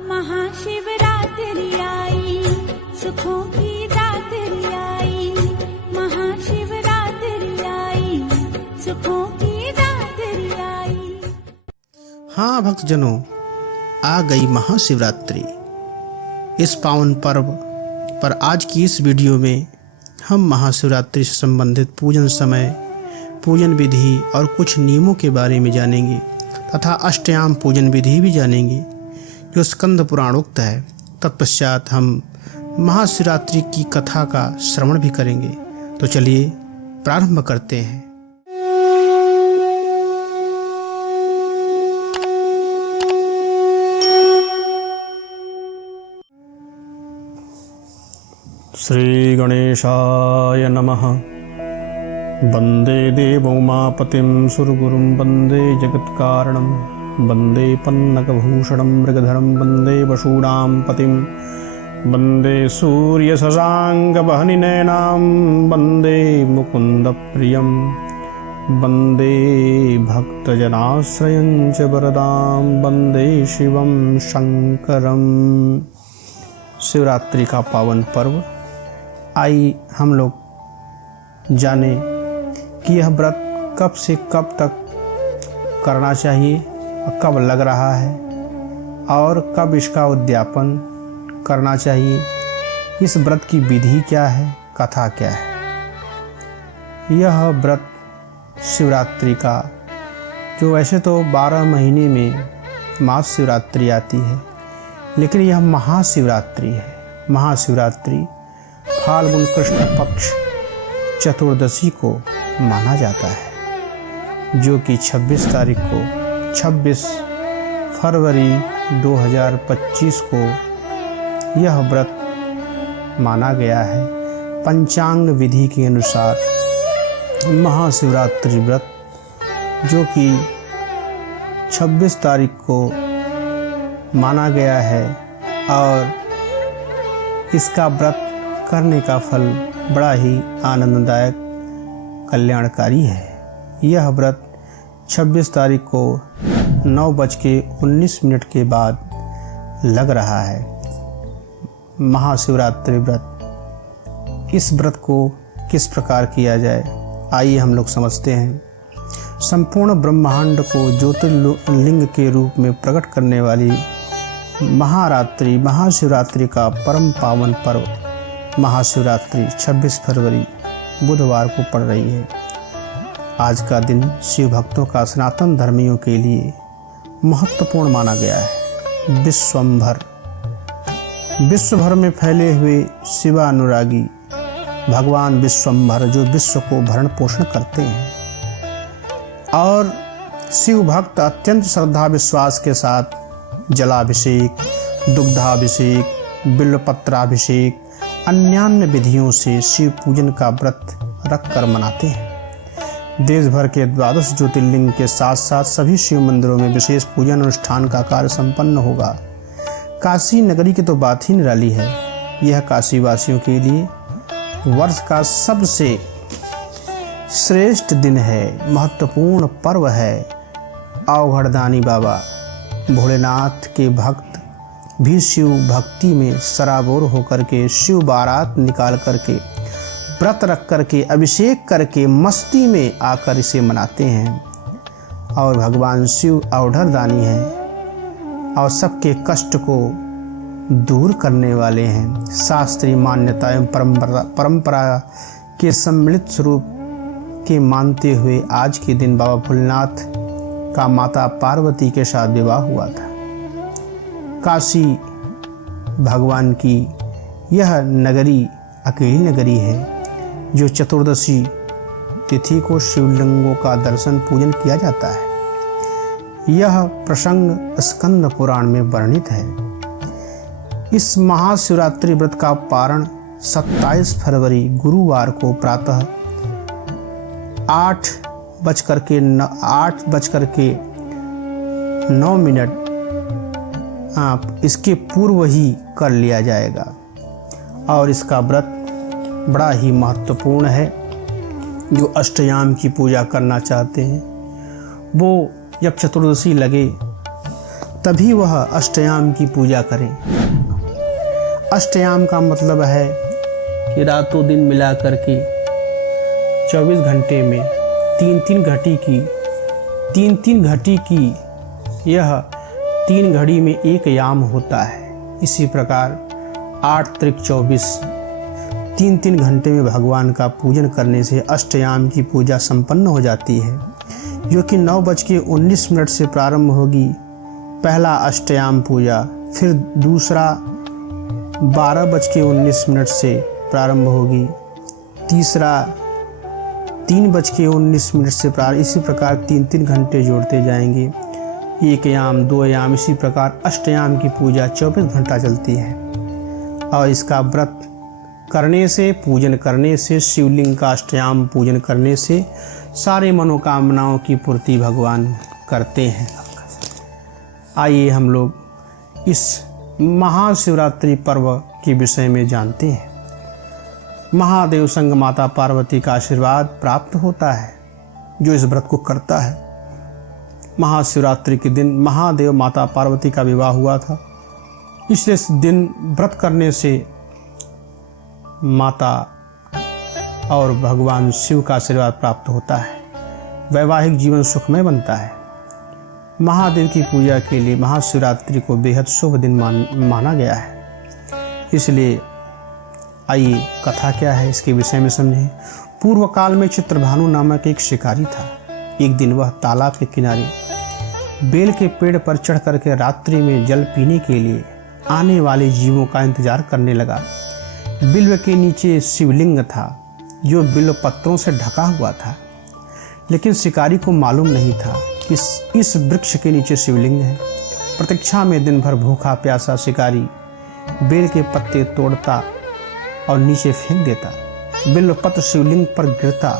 महाशिवरात्रि आई, सुखों की रात्रि आई, महाशिवरात्रि आई, सुखों की रात्रि आई। हाँ भक्तजनों, आ गई महाशिवरात्रि। इस पावन पर्व पर आज की इस वीडियो में हम महाशिवरात्रि से संबंधित पूजन समय, पूजन विधि और कुछ नियमों के बारे में जानेंगे तथा अष्टयाम पूजन विधि भी जानेंगे जो स्कंद पुराणोक्त है। तत्पश्चात हम महाशिवरात्रि की कथा का श्रवण भी करेंगे। तो चलिए प्रारंभ करते हैं। श्री गणेशाय नमः। वंदे देवोमापतिं सुरगुरुं वंदे जगत्कारणं वंदे पन्नकभूषणं मृगधरं वंदे वसूनां पतिं वंदे सूर्यशशाङ्कवह्निनयनां वंदे मुकुन्दप्रियं वंदे भक्तजनाश्रयं च वरदां वंदे शिवं शंकरं। शिवरात्रि का पावन पर्व। आइए हम लोग जाने कि यह व्रत कब से कब तक करना चाहिए, कब लग रहा है और कब इसका उद्यापन करना चाहिए। इस व्रत की विधि क्या है, कथा क्या है। यह व्रत शिवरात्रि का, जो वैसे तो 12 महीने में महाशिवरात्रि आती है, लेकिन यह महाशिवरात्रि है। महाशिवरात्रि फाल्गुन कृष्ण पक्ष चतुर्दशी को माना जाता है, जो कि 26 तारीख को 26 फरवरी 2025 को यह व्रत माना गया है। पंचांग विधि के अनुसार महाशिवरात्रि व्रत, जो कि 26 तारीख को माना गया है, और इसका व्रत करने का फल बड़ा ही आनंददायक कल्याणकारी है। यह व्रत 26 तारीख को 9:19 के बाद लग रहा है। महाशिवरात्रि व्रत, इस व्रत को किस प्रकार किया जाए, आइए हम लोग समझते हैं। संपूर्ण ब्रह्मांड को ज्योतिर्लिंग के रूप में प्रकट करने वाली महाशिवरात्रि का परम पावन पर्व महाशिवरात्रि 26 फरवरी बुधवार को पड़ रही है। आज का दिन शिव भक्तों का सनातन धर्मियों के लिए महत्वपूर्ण माना गया है। विश्व भर में फैले हुए शिवानुरागी भगवान विश्वम्भर, जो विश्व को भरण पोषण करते हैं, और शिव भक्त अत्यंत श्रद्धा विश्वास के साथ जलाभिषेक, दुग्धाभिषेक, बिल्वपत्राभिषेक, अन्यान्य विधियों से शिव पूजन का व्रत रखकर मनाते हैं। देश भर के 12 ज्योतिर्लिंग के साथ साथ सभी शिव मंदिरों में विशेष पूजन अनुष्ठान का कार्य संपन्न होगा। काशी नगरी की तो बात ही निराली है। यह काशी वासियों के लिए वर्ष का सबसे श्रेष्ठ दिन है, महत्वपूर्ण पर्व है। अवघड़दानी बाबा भोलेनाथ के भक्त भी शिव भक्ति में सराबोर होकर के शिव बारात निकाल करके, व्रत रख करके, अभिषेक करके मस्ती में आकर इसे मनाते हैं। और भगवान शिव अवघड़दानी हैं और सबके कष्ट को दूर करने वाले हैं। शास्त्रीय मान्यता एवं परंपरा के सम्मिलित स्वरूप के मानते हुए आज के दिन बाबा भोलेनाथ का माता पार्वती के साथ विवाह हुआ था। काशी भगवान की यह नगरी अकेली नगरी है, जो चतुर्दशी तिथि को शिवलिंगों का दर्शन पूजन किया जाता है। यह प्रसंग स्कंद पुराण में वर्णित है। इस महाशिवरात्रि व्रत का पारण 27 फरवरी गुरुवार को प्रातः 8:09 इसके पूर्व ही कर लिया जाएगा। और इसका व्रत बड़ा ही महत्वपूर्ण है। जो अष्टयाम की पूजा करना चाहते हैं, वो जब चतुर्दशी लगे तभी वह अष्टयाम की पूजा करें। अष्टयाम का मतलब है कि रातों दिन मिला करके 24 घंटे में तीन तीन घटी की यह 3 घड़ी में एक याम होता है। इसी प्रकार 8 त्रिक 24 3 घंटे में भगवान का पूजन करने से अष्टयाम की पूजा संपन्न हो जाती है, जो कि 9:19 से प्रारंभ होगी पहला अष्टयाम पूजा, फिर दूसरा 12:19 से प्रारंभ होगी, तीसरा 3:19 से प्रारंभ। इसी प्रकार 3 घंटे जोड़ते जाएंगे, 1 याम 2 याम, इसी प्रकार अष्टयाम की पूजा 24 घंटा चलती है। और इसका व्रत करने से, पूजन करने से, शिवलिंग का अष्टयाम पूजन करने से सारे मनोकामनाओं की पूर्ति भगवान करते हैं। आइए हम लोग इस महाशिवरात्रि पर्व के विषय में जानते हैं। महादेव संग माता पार्वती का आशीर्वाद प्राप्त होता है जो इस व्रत को करता है। महाशिवरात्रि के दिन महादेव माता पार्वती का विवाह हुआ था, इसलिए इस दिन व्रत करने से माता और भगवान शिव का आशीर्वाद प्राप्त होता है, वैवाहिक जीवन सुखमय बनता है। महादेव की पूजा के लिए महाशिवरात्रि को बेहद शुभ दिन माना गया है। इसलिए आइए कथा क्या है इसके विषय में समझें। पूर्व काल में चित्रभानु नामक एक शिकारी था। एक दिन वह तालाब के किनारे बेल के पेड़ पर चढ़ करके रात्रि में जल पीने के लिए आने वाले जीवों का इंतजार करने लगा। बिल्व के नीचे शिवलिंग था जो बिल्व पत्रों से ढका हुआ था, लेकिन शिकारी को मालूम नहीं था कि इस वृक्ष के नीचे शिवलिंग है। प्रतीक्षा में दिन भर भूखा प्यासा शिकारी बेल के पत्ते तोड़ता और नीचे फेंक देता। बिल्व पत्र शिवलिंग पर गिरता।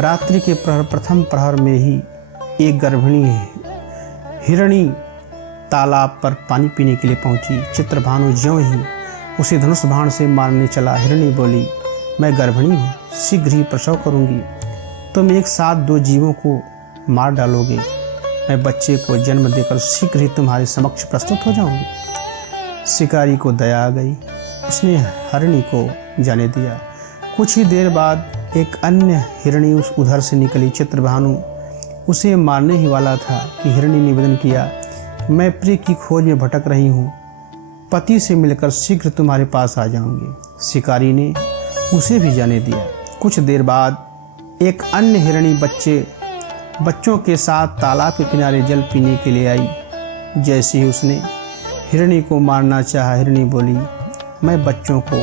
रात्रि के प्रथम प्रहर में ही एक गर्भिणी हिरणी तालाब पर पानी पीने के लिए पहुंची। चित्रभानु ज्यों ही उसे धनुष बाण से मारने चला, हिरणी बोली, मैं गर्भिणी हूँ, शीघ्र ही प्रसव करूंगी। तुम एक साथ 2 जीवों को मार डालोगे। मैं बच्चे को जन्म देकर शीघ्र ही तुम्हारे समक्ष प्रस्तुत हो जाऊंगी। शिकारी को दया आ गई, उसने हिरणी को जाने दिया। कुछ ही देर बाद एक अन्य हिरणी उधर से निकली। चित्रभानु उसे मारने ही वाला था कि हिरणी निवेदन किया, मैं प्रिय की खोज में भटक रही हूँ, पति से मिलकर शीघ्र तुम्हारे पास आ जाऊंगी। शिकारी ने उसे भी जाने दिया। कुछ देर बाद एक अन्य हिरणी बच्चों के साथ तालाब के किनारे जल पीने के लिए आई। जैसे ही उसने हिरणी को मारना चाहा, हिरणी बोली, मैं बच्चों को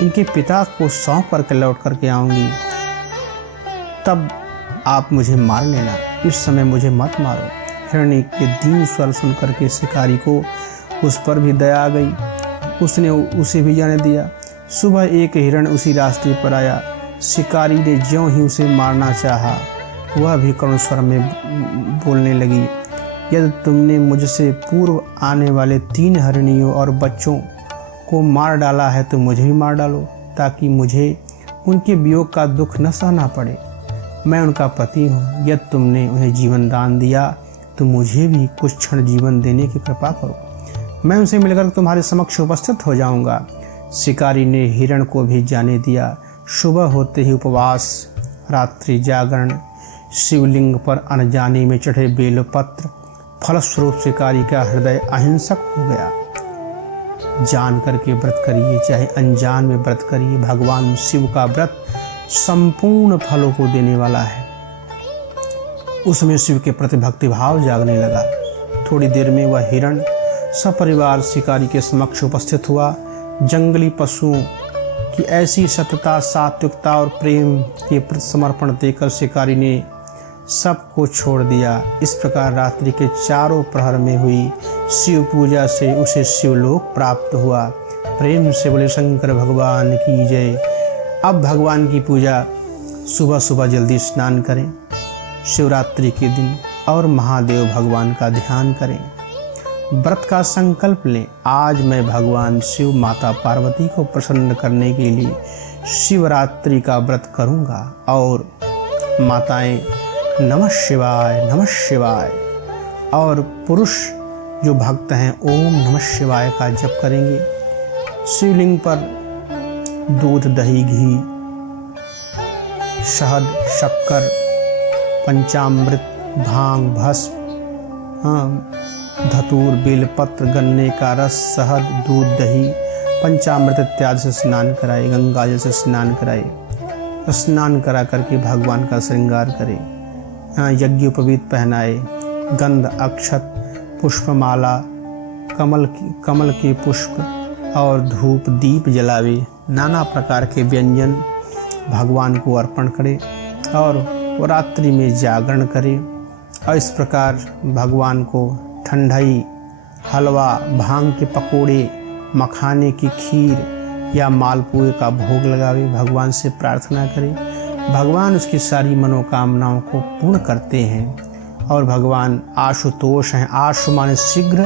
इनके पिता को सौंप करके लौट करके आऊँगी, तब आप मुझे मार लेना, इस समय मुझे मत मारो। हिरणी के दीन स्वर सुन करके शिकारी को उस पर भी दया आ गई, उसने उसे भी जाने दिया। सुबह एक हिरण उसी रास्ते पर आया। शिकारी ने ज्यों ही उसे मारना चाहा, वह भी करुण स्वर में बोलने लगी, यदि तुमने मुझसे पूर्व आने वाले 3 हिरनियों और बच्चों को मार डाला है तो मुझे भी मार डालो, ताकि मुझे उनके वियोग का दुख न सहना पड़े। मैं उनका पति हूँ। यदि तुमने उन्हें जीवन दान दिया तो मुझे भी कुछ क्षण जीवन देने की कृपा करो, मैं उनसे मिलकर तुम्हारे समक्ष उपस्थित हो जाऊंगा। शिकारी ने हिरण को भी जाने दिया। सुबह होते ही उपवास, रात्रि जागरण, शिवलिंग पर अनजाने में चढ़े बेलपत्र, फलस्वरूप शिकारी का हृदय अहिंसक हो गया। जान करके व्रत करिए चाहे अनजान में व्रत करिए, भगवान शिव का व्रत संपूर्ण फलों को देने वाला है। उसमें शिव के प्रति भक्तिभाव जागने लगा। थोड़ी देर में वह हिरण सपरिवार शिकारी के समक्ष उपस्थित हुआ। जंगली पशुओं की ऐसी सतता, सात्विकता और प्रेम के प्रति समर्पण देकर शिकारी ने सबको छोड़ दिया। इस प्रकार रात्रि के चारों प्रहर में हुई शिव पूजा से उसे शिवलोक प्राप्त हुआ। प्रेम से बोले शंकर भगवान की जय। अब भगवान की पूजा सुबह सुबह जल्दी स्नान करें, शिवरात्रि के दिन, और महादेव भगवान का ध्यान करें। व्रत का संकल्प लें, आज मैं भगवान शिव माता पार्वती को प्रसन्न करने के लिए शिवरात्रि का व्रत करूंगा। और माताएं नमः शिवाय और पुरुष जो भक्त हैं ओम नमः शिवाय का जप करेंगे। शिवलिंग पर दूध, दही, घी, शहद, शक्कर, पंचामृत, भांग, भस्म, धतूर, बेलपत्र, गन्ने का रस, शहद, दूध, दही, पंचामृत इत्यादि से स्नान कराए। गंगा जल से स्नान कराए। स्नान करा करके भगवान का श्रृंगार करे। यज्ञोपवीत पहनाए। गंध, अक्षत, पुष्पमाला, कमल के पुष्प और धूप, दीप जलावे। नाना प्रकार के व्यंजन भगवान को अर्पण करे और वो रात्रि में जागरण करे। और इस प्रकार भगवान को ठंडाई, हलवा, भांग के पकोड़े, मखाने की खीर या मालपुए का भोग लगावे। भगवान से प्रार्थना करे। भगवान उसकी सारी मनोकामनाओं को पूर्ण करते हैं। और भगवान आशुतोष हैं। आशु माने शीघ्र,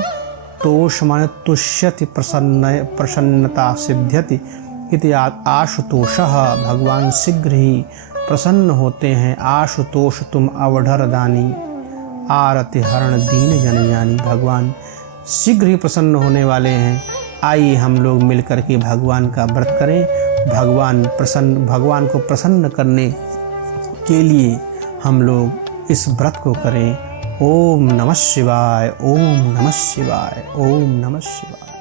तोष माने तुष्यति, प्रसन्नता सिद्ध्यति इति आशुतोषः। भगवान शीघ्र ही प्रसन्न होते हैं। आशुतोष तुम अवढर दानी, आरति हरण दीन जन जानी। भगवान शीघ्र ही प्रसन्न होने वाले हैं। आइए हम लोग मिलकर के भगवान का व्रत करें। भगवान को प्रसन्न करने के लिए हम लोग इस व्रत को करें। ओम नमः शिवाय, ओम नमः शिवाय, ओम नमः शिवाय।